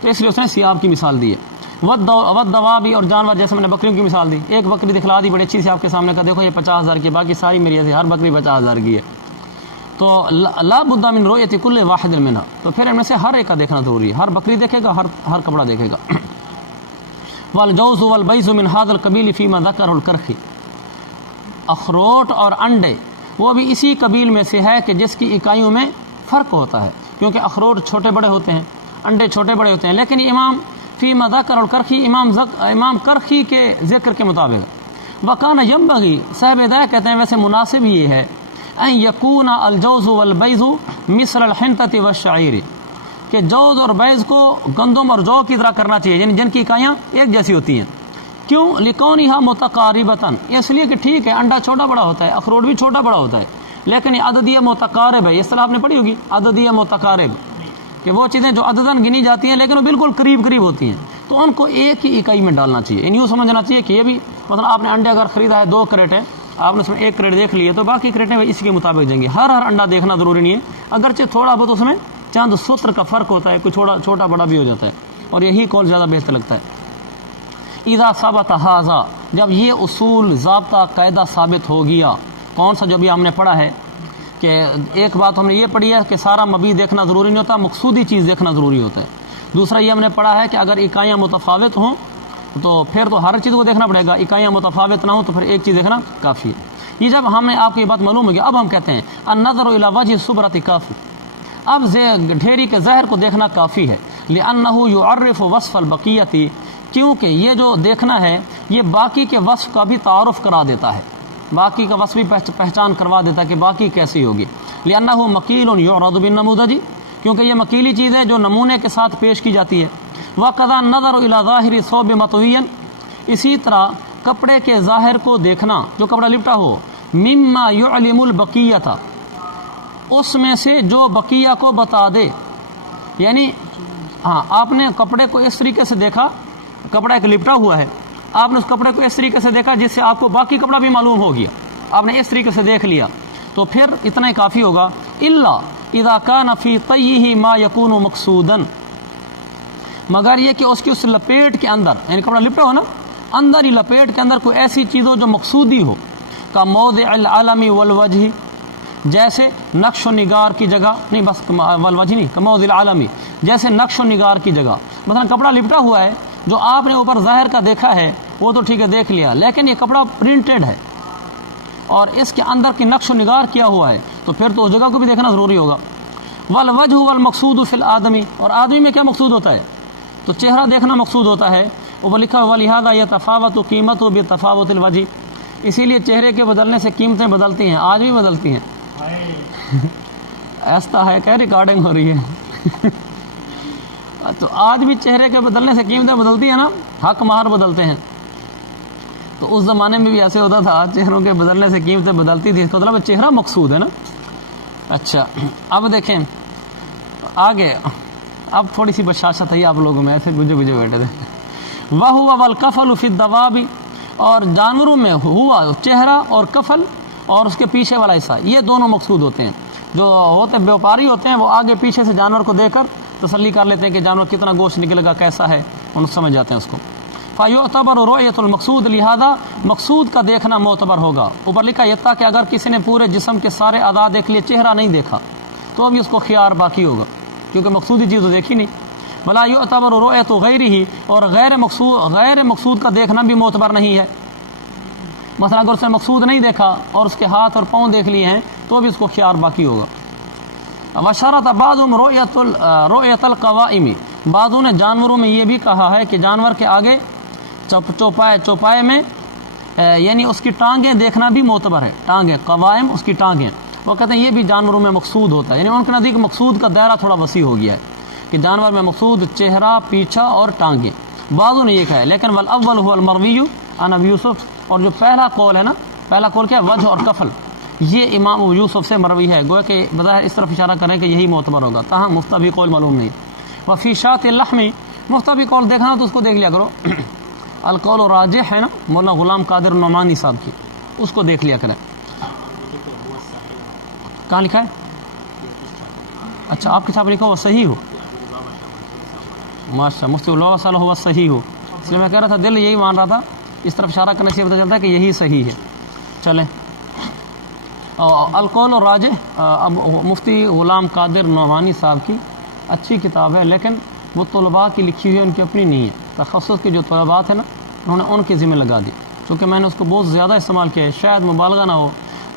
تو اس لیے اس نے سیاب کی مثال دی ہے۔ ودوابی اور جانور، جیسے میں نے بکریوں کی مثال دی، ایک بکری دکھلا دی بڑی اچھی سے آپ کے سامنے کا، دیکھو یہ 50,000 کی، باقی ساری میری ایسے، ہر بکری 50,000 کی ہے، تو لا بد من رؤیت کل واحد منها، تو پھر ان میں سے ہر ایک کا دیکھنا ضروری ہے، ہر بکری دیکھے گا، ہر کپڑا دیکھے گا۔ والجوز والبیض من هذا القبیل فيما ذكره الكرخی، اخروٹ اور انڈے وہ بھی اسی قبیل میں سے ہے کہ جس کی اکائیوں میں فرق ہوتا ہے، کیونکہ اخروٹ چھوٹے بڑے ہوتے ہیں، انڈے چھوٹے بڑے ہوتے ہیں، لیکن امام فیما ذکر الکرخی، امام کرخی کے ذکر کے مطابق، وکان ینبغی، صاحب ہدایہ کہتے ہیں ویسے مناسب یہ ہے، ان یکون الجوز والبیض مثل الحنطۃ والشعیر، کہ جوز اور بیض کو گندم اور جو کی طرح کرنا چاہیے، یعنی جن کی اکائیاں ایک جیسی ہوتی ہیں۔ کیوں؟ لکونھا متقاربتاً، اس لیے کہ ٹھیک ہے انڈا چھوٹا بڑا ہوتا ہے، اخروٹ بھی چھوٹا بڑا ہوتا ہے، لیکن یہ عددیہ متقارب ہے، اس طرح آپ نے پڑھی ہوگی عددیہ متقارب، کہ وہ چیزیں جو عدداً گنی جاتی ہیں لیکن وہ بالکل قریب قریب ہوتی ہیں، تو ان کو ایک ہی اکائی میں ڈالنا چاہیے، یعنی یوں سمجھنا چاہیے کہ یہ بھی مثلا آپ نے انڈے اگر خریدا ہے 2 کریٹ ہے، آپ نے اس میں 1 کریٹ دیکھ لیے تو باقی کریٹیں اسی کے مطابق جائیں گے، ہر انڈا دیکھنا ضروری نہیں ہے، اگرچہ تھوڑا بہت اس میں چاند سطر کا فرق ہوتا ہے، کوئی چھوٹا بڑا بھی ہو جاتا ہے، اور یہی قول زیادہ بہتر لگتا ہے۔ اذا ثبت ھذا، جب یہ اصول ضابطہ قاعدہ ثابت ہو گیا، کون سا جو بھی ہم نے پڑھا ہے کہ ایک بات ہم نے یہ پڑھی ہے کہ سارا مبی دیکھنا ضروری نہیں ہوتا، مقصودی چیز دیکھنا ضروری ہوتا ہے، دوسرا یہ ہم نے پڑھا ہے کہ اگر اکائیاں متفاوت ہوں تو پھر تو ہر چیز کو دیکھنا پڑے گا، اکائیاں متفاوت نہ ہوں تو پھر ایک چیز دیکھنا کافی ہے۔ یہ جب ہمیں آپ کو یہ بات معلوم ہو گیا، اب ہم کہتے ہیں النظر الی وجہ الصبرۃ کافی، اب ڈھیری کے ظاہر کو دیکھنا کافی ہے، لأنہ یعرف وصف البقیۃ، کیونکہ یہ جو دیکھنا ہے یہ باقی کے وصف کا بھی تعارف کرا دیتا ہے، باقی کا وصف بھی پہچان کروا دیتا ہے کہ باقی کیسی ہوگی، لأنہ مقیل یعرض بالنموذج، کیونکہ یہ مکیلی چیز ہے جو نمونے کے ساتھ پیش کی جاتی ہے۔ وقضا النظر الی ظاہر ثوب مطوی، اسی طرح کپڑے کے ظاہر کو دیکھنا جو کپڑا لپٹا ہو، مما یعلم البقیۃ، اس میں سے جو بقیہ کو بتا دے، یعنی ہاں آپ نے کپڑے کو اس طریقے سے دیکھا، کپڑا ایک لپٹا ہوا ہے، آپ نے اس کپڑے کو اس طریقے سے دیکھا جس سے آپ کو باقی کپڑا بھی معلوم ہو گیا، آپ نے اس طریقے سے دیکھ لیا، تو پھر اتنا ہی کافی ہوگا۔ الا اذا کان فی طیہ ما یکون مقصودا، مگر یہ کہ اس لپیٹ کے اندر، یعنی کپڑا لپٹا ہو نا، اندر ہی لپیٹ کے اندر کوئی ایسی چیز ہو جو مقصودی ہو، کا موضع العلم والوجہ، جیسے نقش و نگار کی جگہ، نہیں بس والوجہ نہیں، کا موضع العلمی، جیسے نقش و نگار کی جگہ، مثلا کپڑا لپٹا ہوا ہے، جو آپ نے اوپر ظاہر کا دیکھا ہے وہ تو ٹھیک ہے دیکھ لیا، لیکن یہ کپڑا پرنٹڈ ہے اور اس کے اندر کی نقش و نگار کیا ہوا ہے، تو پھر تو اس جگہ کو بھی دیکھنا ضروری ہوگا۔ والوجہ والمقصود فی الآدمی، اور آدمی میں کیا مقصود ہوتا ہے، تو چہرہ دیکھنا مقصود ہوتا ہے، اوپر لکھا ولہذا یتفاوت قیمت بتفاوت الوجہ، اسی لیے چہرے کے بدلنے سے قیمتیں بدلتی ہیں، آج بھی بدلتی ہیں، ایسا ہے کہ ریکارڈنگ ہو رہی ہے تو آج بھی چہرے کے بدلنے سے قیمتیں بدلتی ہیں نا، حق مہار بدلتے ہیں، تو اس زمانے میں بھی ایسے ہوتا تھا، چہروں کے بدلنے سے قیمتیں بدلتی تھی، اس کا مطلب چہرہ مقصود ہے نا۔ اچھا اب دیکھیں آگے، اب تھوڑی سی بشاشت ہے آپ لوگوں میں، ایسے گجے بیٹھے تھے۔ وَهُوَ وَالْكَفَلُ فِي الدَّوَابِ، اور جانوروں میں ہوا چہرہ اور کفل اور اس کے پیچھے والا حصہ، یہ دونوں مقصود ہوتے ہیں، جو ہوتے بیوپاری ہوتے ہیں وہ آگے پیچھے سے جانور کو دیکھ کر تسلی کر لیتے ہیں کہ جانور کتنا گوشت نکلے گا، کیسا ہے، ان سمجھ جاتے ہیں اس کو۔ فَيُعْتَبَرُ رُؤْيَةُ الْمَقْصُودِ، لہذا مقصود کا دیکھنا معتبر ہوگا۔ اوپر لکھا یہ تھا کہ اگر کسی نے پورے جسم کے سارے اعضاء دیکھ لیے، چہرہ نہیں دیکھا، تو ابھی اس کو خیار باقی ہوگا، کیونکہ مقصودی چیز تو دیکھی نہیں۔ وَلَا يُعْتَبَرُ رُؤْيَةُ غَيْرِهِ، اور غیر مقصود کا دیکھنا بھی معتبر نہیں ہے، مثلا اگر اس نے مقصود نہیں دیکھا اور اس کے ہاتھ اور پاؤں دیکھ لیے ہیں تو بھی اس کو خیار باقی ہوگا۔ وَشَرَطَ بَعْضُهُمْ رُؤْيَةَ الْقَوَائِمِ، بعضوں نے جانوروں میں یہ بھی کہا ہے کہ جانور کے آگے چوپائے میں یعنی اس کی ٹانگیں دیکھنا بھی معتبر ہے، ٹانگیں قوائم اس کی ٹانگیں، وہ کہتے ہیں یہ بھی جانوروں میں مقصود ہوتا ہے، یعنی ان کے نزدیک مقصود کا دائرہ تھوڑا وسیع ہو گیا ہے کہ جانور میں مقصود چہرہ، پیچھا اور ٹانگیں، بعضوں نے یہ کہا ہے۔ لیکن والاول هو المروی عن ابی یوسف، اور جو پہلا قول ہے نا، پہلا قول کیا ہے؟ وجہ اور کفل، یہ امام ابو یوسف سے مروی ہے، گویا کہ بظاہر اس طرف اشارہ کریں کہ یہی معتبر ہوگا، تاہم مفتبی قول معلوم نہیں۔ وفی شاۃ اللحم، مفتبی قول دیکھنا تو اس کو دیکھ لیا کرو، القول راجح ہے نا مولانا غلام قادر نعمانی صاحب کی، اس کو دیکھ لیا کریں۔ کہاں لکھا ہے؟ اچھا آپ کے چھاپ لکھا ہوا صحیح ہو، ماشاء مفتی اللہ صلی ہوا صحیح ہو، اس لیے میں کہہ رہا تھا دل یہی مان رہا تھا، اس طرف اشارہ کرنے سے پتہ چلتا ہے کہ یہی صحیح ہے۔ چلیں القول راجح، اب مفتی غلام قادر نعمانی صاحب کی اچھی کتاب ہے، لیکن وہ طلباء کی لکھی ہوئی ہے، ان کی اپنی نہیں ہے، تخصص کے جو طلباء ہیں نا انہوں نے ان کے ذمہ لگا دی، چونکہ میں نے اس کو بہت زیادہ استعمال کیا ہے، شاید مبالغہ نہ ہو،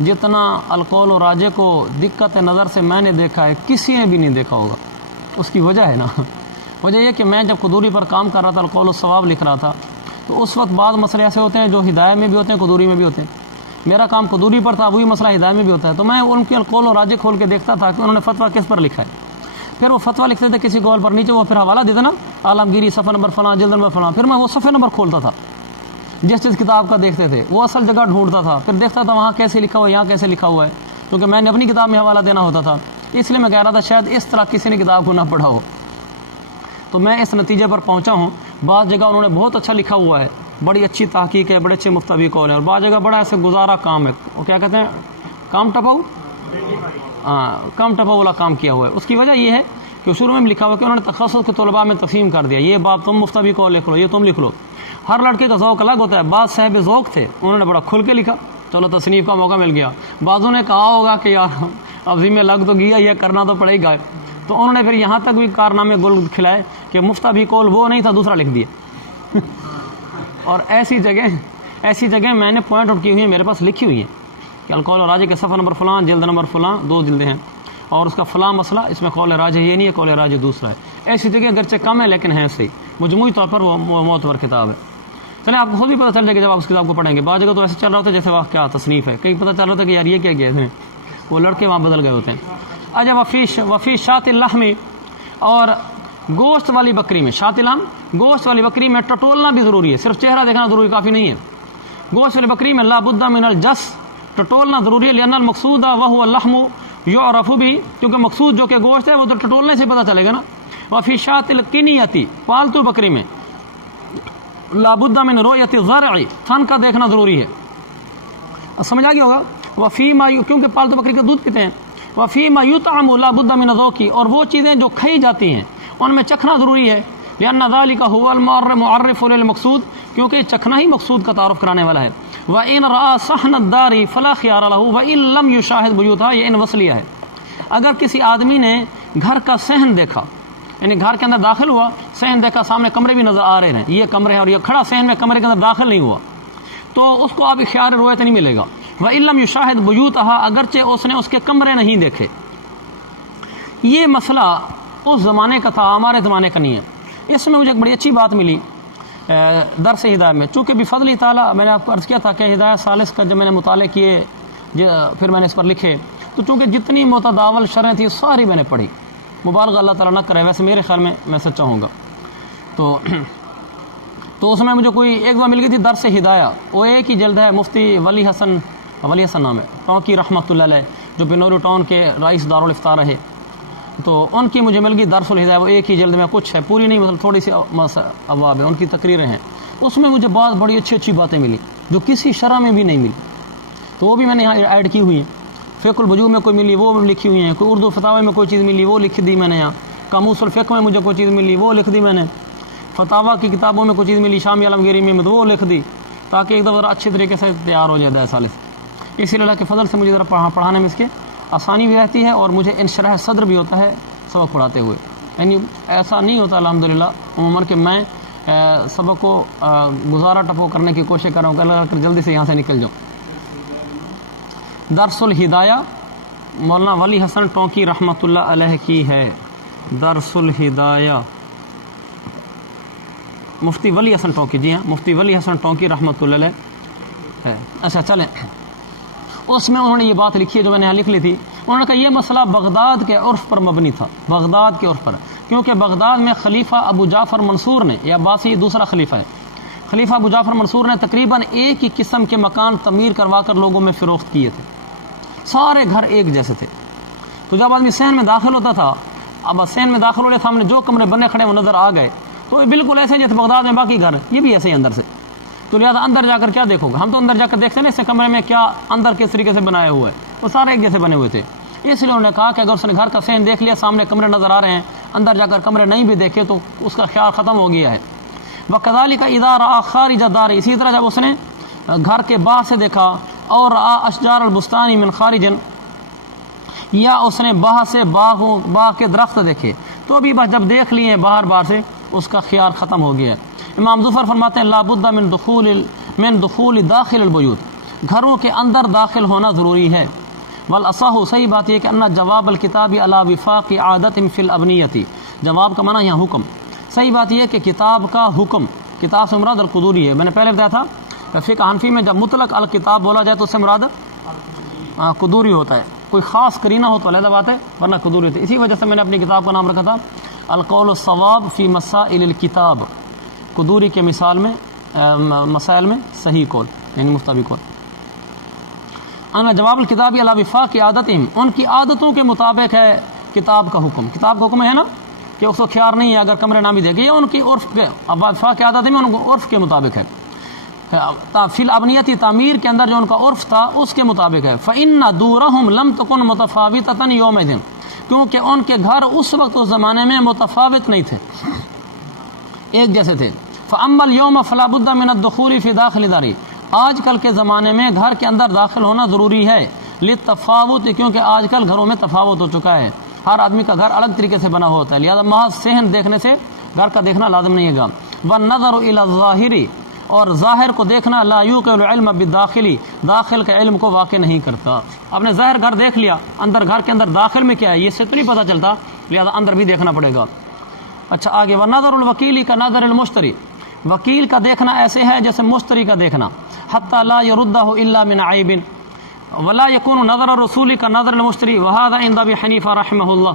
جتنا القول و راجح کو دقت نظر سے میں نے دیکھا ہے کسی نے بھی نہیں دیکھا ہوگا۔ اس کی وجہ ہے نا، وجہ یہ کہ میں جب قدوری پر کام کر رہا تھا، القول و ثواب لکھ رہا تھا، تو اس وقت بعض مسئلے ایسے ہوتے ہیں جو ہدایہ میں بھی ہوتے ہیں، قدوری میں بھی ہوتے ہیں۔ میرا کام قدوری پر تھا، وہی مسئلہ ہدایہ میں بھی ہوتا ہے، تو میں ان کے القول و راجح کھول کے دیکھتا تھا کہ انہوں نے فتویٰ کس پر لکھا ہے، پھر وہ فتویٰ لکھتے تھے کسی قول پر، نیچے وہ پھر حوالہ دیتے نا، عالمگیری صفحہ نمبر فلاں، جلد نمبر فلاں، پھر میں وہ صفحے نمبر کھولتا تھا، جس کتاب کا دیکھتے تھے وہ اصل جگہ ڈھونڈتا تھا، پھر دیکھتا تھا وہاں کیسے لکھا ہوا ہے، یہاں کیسے لکھا ہوا ہے، کیونکہ میں نے اپنی کتاب میں حوالہ دینا ہوتا تھا، اس لیے میں کہہ رہا تھا شاید اس طرح کسی نے کتاب کو نہ پڑھا ہو، تو میں اس نتیجے پر پہنچا ہوں۔ بعض جگہ انہوں نے بہت اچھا لکھا ہوا ہے، بڑی اچھی تحقیق ہے، بڑے اچھے مفتبی قول ہیں، اور بعض جگہ بڑا ایسے گزارا کام ہے، وہ کیا کہتے ہیں، کام ٹپاؤ، کام ٹپاؤ والا کام کیا ہوا ہے۔ اس کی وجہ یہ ہے کہ شروع میں لکھا ہوا کہ انہوں نے تخصص کے طلباء میں تقسیم کر دیا، یہ باب تم مفتبی قول لکھ لو، یہ تم لکھ لو، ہر لڑکے کا ذوق الگ ہوتا ہے، بعض صاحب ذوق تھے انہوں نے بڑا کھل کے لکھا، چلو تصنیف کا موقع مل گیا، بعضوں نے کہا ہوگا کہ یار اب ذمہ لگ تو گیا، یہ کرنا تو پڑے گا، تو انہوں نے پھر یہاں تک بھی کارنامے گل کھلائے کہ مفتبی قول وہ نہیں تھا، دوسرا لکھ دیا اور ایسی جگہ میں نے پوائنٹ آؤٹ کی ہوئی ہیں، میرے پاس لکھی ہوئی ہیں کہ القول راجح کے صفحہ نمبر فلاں، جلد نمبر فلاں، 2 جلدیں ہیں، اور اس کا فلاں مسئلہ، اس میں قول راجح یہ نہیں ہے، قول راجح دوسرا ہے۔ ایسی جگہ اگرچہ کم ہے لیکن ہے صحیح، مجموعی طور پر وہ معتبر کتاب ہے۔ چلیں آپ کو خود بھی پتہ چل جائے گا جب آپ اس کتاب کو پڑھیں گے، بعض جگہ تو ایسے چل رہا ہوتا ہے جیسے واہ کیا تصنیف ہے، کہیں پتہ چل رہا تھا کہ یار یہ کیا گئے ہیں، وہ لڑکے وہاں بدل گئے ہوتے ہیں۔ اچھا وفی شاۃ اللحم، اور گوشت والی بکری میں، شاۃ اللحم گوشت والی بکری میں ٹٹولنا بھی ضروری ہے، صرف چہرہ دیکھنا ضروری کافی نہیں ہے، گوشت والی بکری میں لا بد من الجس، ٹٹولنا ضروری ہے، لأن المقصود وهو اللحم یعرف بھی، کیونکہ مقصود جو کہ گوشت ہے وہ تو ٹٹولنے سے پتہ چلے گا نا۔ وفی شاۃ القنیۃ، پالتو بکری میں لا بد من رؤیت الضرع، تھن کا دیکھنا ضروری ہے، سمجھ آ گیا ہوگا۔ وفیما، کیونکہ پالتو بکری کا دودھ پیتے ہیں، وفیما یطعم لا بد من ذوق، اور وہ چیزیں جو کھائی جاتی ہیں ان میں چکھنا ضروری ہے، لأن ذلك هو المعرف للمقصود، کیونکہ چکھنا ہی مقصود کا تعارف کرانے والا ہے۔ وَإِنْ رَأَى صَحْنَ الدَّارِ فَلَا خِيَارَ لَهُ وَإِنْ لَمْ يُشَاهِدْ بُيُوتَهَا، یہ ان وصلیہ ہے، اگر کسی آدمی نے گھر کا صحن دیکھا، یعنی گھر کے اندر داخل ہوا، صحن دیکھا، سامنے کمرے بھی نظر آ رہے ہیں، یہ کمرے ہیں اور یہ کھڑا صحن میں کمرے کے اندر داخل نہیں ہوا، تو اس کو اب اختیار روایت نہیں ملے گا۔ وَإِنْ لَمْ يُشَاهِدْ بُيُوتَهَا، اگرچہ اس نے اس کے کمرے نہیں دیکھے، یہ مسئلہ اس زمانے کا تھا، ہمارے زمانے کا نہیں ہے۔ اس میں مجھے ایک بڑی اچھی بات ملی درس ہدایہ میں، چونکہ بفضل تعالیٰ میں نے آپ کو عرض کیا تھا کہ ہدایہ ثالث کا جب میں نے مطالعے کیے، پھر میں نے اس پر لکھے، تو چونکہ جتنی متداول شرحیں تھیں ساری میں نے پڑھی، مبالغہ اللہ تعالیٰ نہ کرے، ویسے میرے خیال میں سچا ہوں گا، تو اس میں مجھے کوئی ایک بار مل گئی تھی درس ہدایہ، وہ ایک ہی جلد ہے، مفتی ولی حسن نام ہے ٹونکی رحمۃ اللہ علیہ، جو بنوری ٹاؤن کے رئیس دارالفتہ رہے، تو ان کی مجھے مل گئی درس الہدایہ، وہ ایک ہی جلد میں، کچھ ہے پوری نہیں، مطلب تھوڑی سی ابواب ہے، ان کی تقریریں ہیں، اس میں مجھے بہت بڑی اچھی باتیں ملی جو کسی شرح میں بھی نہیں ملی، تو وہ بھی میں نے یہاں ایڈ کی ہوئی ہیں۔ فقہ الوجوہ میں کوئی ملی وہ لکھی ہوئی ہیں، کوئی اردو فتاوی میں کوئی چیز ملی وہ لکھ دی میں نے، یہاں قاموس الفقہ میں مجھے کوئی چیز ملی وہ لکھ دی میں نے، فتاوی کی کتابوں میں کوئی چیز ملی شامی عالمگیری میں وہ لکھ دی، تاکہ ایک دفعہ اچھے طریقے سے تیار ہو جائے ثالث۔ اسی لیے اللہ کے فضل سے مجھے ذرا پڑھانے میں اس کے آسانی بھی رہتی ہے، اور مجھے انشراح صدر بھی ہوتا ہے سبق پڑھاتے ہوئے، یعنی ایسا نہیں ہوتا الحمدللہ عموماً کہ میں سبق کو گزارا ٹپو کرنے کی کوشش کر رہا ہوں کہ اللہ جلدی سے یہاں سے نکل جاؤں۔ درس الہدایہ مولانا ولی حسن ٹونکی رحمۃ اللہ علیہ کی ہے، درس الہدایہ مفتی ولی حسن ٹونکی، جی ہاں مفتی ولی حسن ٹونکی رحمۃ اللہ علیہ ہے۔ اچھا چلیں، اس میں انہوں نے یہ بات لکھی ہے جو میں نے یہاں لکھ لی تھی۔ انہوں نے کہا یہ مسئلہ بغداد کے عرف پر مبنی تھا، بغداد کے عرف پر، کیونکہ بغداد میں خلیفہ ابو جعفر منصور نے، یہ عباسی دوسرا خلیفہ ہے، خلیفہ ابو جعفر منصور نے تقریباً ایک ہی قسم کے مکان تعمیر کروا کر لوگوں میں فروخت کیے تھے، سارے گھر ایک جیسے تھے۔ تو جب آدمی صحن میں داخل ہوتا تھا، اب صحن میں داخل ہونے سامنے جو کمرے بنے کھڑے وہ نظر آ گئے، تو یہ بالکل ایسے جیسے بغداد میں باقی گھر، یہ بھی ایسے ہی اندر سے۔ تو لہٰذا اندر جا کر کیا دیکھو گے، ہم تو اندر جا کر دیکھتے ہیں نا اس سے کمرے میں کیا اندر کس طریقے سے بنایا ہوا ہے، وہ سارے ایک جیسے بنے ہوئے تھے۔ اس لیے انہوں نے کہا کہ اگر اس نے گھر کا صحن دیکھ لیا، سامنے کمرے نظر آ رہے ہیں، اندر جا کر کمرے نہیں بھی دیکھے تو اس کا خیال ختم ہو گیا ہے۔ وَكَذَلِكَ إِذَا رَأَى خَارِجَ الدَّارِ، اسی طرح جب اس نے گھر کے باہر سے دیکھا، اور رَأَى أَشْجَارَ الْبُسْتَانِ مِنْ خَارِجٍ، یا اس نے باہر سے باغ کے درخت دیکھے، تو بھی بس جب دیکھ لیے باہر سے اس کا خیال ختم ہو گیا ہے۔ امام ظفر فرماتے ہیں لا بد من دخول داخل البیوت، گھروں کے اندر داخل ہونا ضروری ہے۔ والاصح، صحیح بات یہ کہ ان جواب الکتاب علی وفاق عادت فی الابنیتی، جواب کا معنی یہاں حکم، صحیح بات یہ کہ کتاب کا حکم، کتاب سے مراد القدوری ہے۔ میں نے پہلے بتایا تھا فقہ حنفی میں جب مطلق الکتاب بولا جائے تو اس سے مراد قدوری ہوتا ہے، کوئی خاص کرینہ ہو تو علیحدہ بات ہے، ورنہ قدوری ہوتی ہے۔ اسی وجہ سے میں نے اپنی کتاب کا نام رکھا تھا القول الصواب فی مسائل الکتاب، قدوری کے مثال میں مسائل میں صحیح قول یعنی مستبی قول۔ انا جواب الکتاب علی وفاق عادتہم، ان کی عادتوں کے مطابق ہے کتاب کا حکم، کتاب کا حکم ہے نا کہ اس کو خیار نہیں ہے اگر کمرے نہ بھی دیکھے، یہ ان کی عرف کے وفاق عادتہم ان کو عرف کے مطابق ہے، فی الابنیتی تعمیر کے اندر جو ان کا عرف تھا اس کے مطابق ہے۔ فإن دورہم لم تکن متفاوتۃ یومئذ، کیونکہ ان کے گھر اس وقت اس زمانے میں متفاوت نہیں تھے، ایک جیسے تھے۔ فأما اليوم فلا بد من الدخول فی داخل داری، آج کل کے زمانے میں گھر کے اندر داخل ہونا ضروری ہے، للتفاوت، کیونکہ آج کل گھروں میں تفاوت ہو چکا ہے، ہر آدمی کا گھر الگ طریقے سے بنا ہوتا ہے، لہذا محض صحن دیکھنے سے گھر کا دیکھنا لازم نہیں ہے۔ والنظر الى الظاہر، اور ظاہر کو دیکھنا لا یوقع العلم بالداخلی، داخل کے علم کو واقع نہیں کرتا۔ آپ نے ظاہر گھر دیکھ لیا، اندر گھر کے اندر داخل میں کیا ہے یہ سے تو نہیں پتہ چلتا، لہذا اندر بھی دیکھنا پڑے گا۔ اچھا آگے، ونظر الوکیل کا نظر المشتری، وکیل کا دیکھنا ایسے ہے جیسے مشتری کا دیکھنا، حتی لا یردہ الا من عیب، ولا یکون نظر الرسول کا نظر المشتری، وہذا عند ابی حنیفہ رحمہ اللہ،